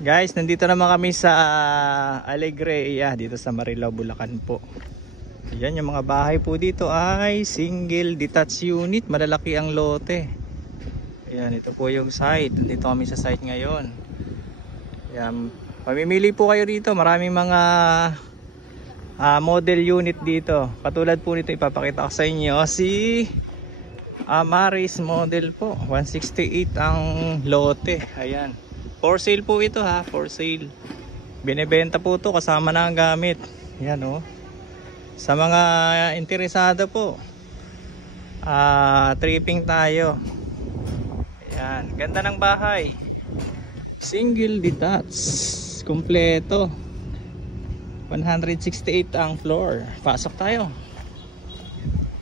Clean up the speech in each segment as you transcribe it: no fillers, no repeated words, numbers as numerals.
Guys, nandito naman kami sa Alegria dito sa Marilao, Bulacan po. Yan, yung mga bahay po dito ay single detached unit, malalaki ang lote. Ayan, ito po yung site. Dito kami sa site ngayon. Ayan, pamimili po kayo dito. Maraming mga model unit dito. Katulad po nito, ipapakita ko sa inyo si Amaris model po. 168 ang lote. Ayan, for sale po ito ha, for sale. Binebenta po to kasama na ang gamit. Ayan oh. Sa mga interesado po, tripping tayo. Ayan, ganda ng bahay. Single detached, kompleto. 168 ang floor. Pasok tayo.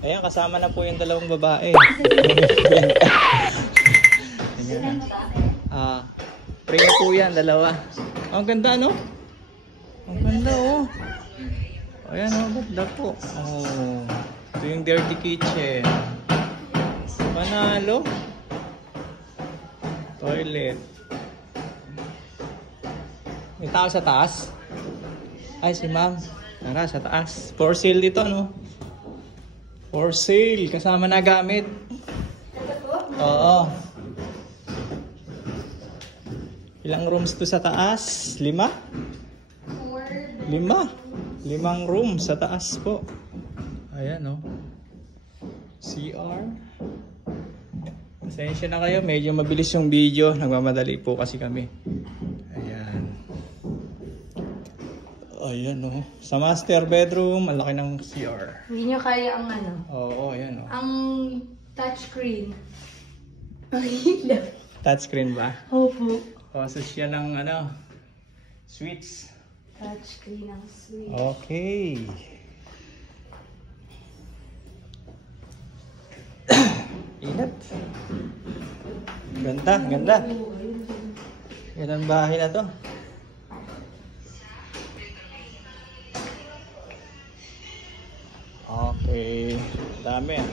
Ayan, kasama na po yung dalawang babae. Ayan. Primo po yan, dalawa. Ang ganda, no? Ang ganda, oh. Ayan, oh, ganda po. Oh, ito yung dirty kitchen. Panalo. Toilet. May tao sa taas? Ay, si ma'am. Tara, sa taas. For sale dito, no? For sale. Kasama na gamit. Oo. Ilang rooms to sa taas? 5? 5? 5 room sa taas po. Ayan o. CR. Pasensya na kayo. Medyo mabilis yung video. Nagmamadali po kasi kami. Ayan. Ayan o. Sa master bedroom, ang laki ng CR. Hindi nyo kaya ang ano? Oo, ayan o. Ang touchscreen. Ang hila. Touchscreen ba? Opo. Process siya ng ano, switch. Touchscreen ang switch. Okay. Inat. Ganda, ganda. Yan ang bahay na to. Okay. Dami ah.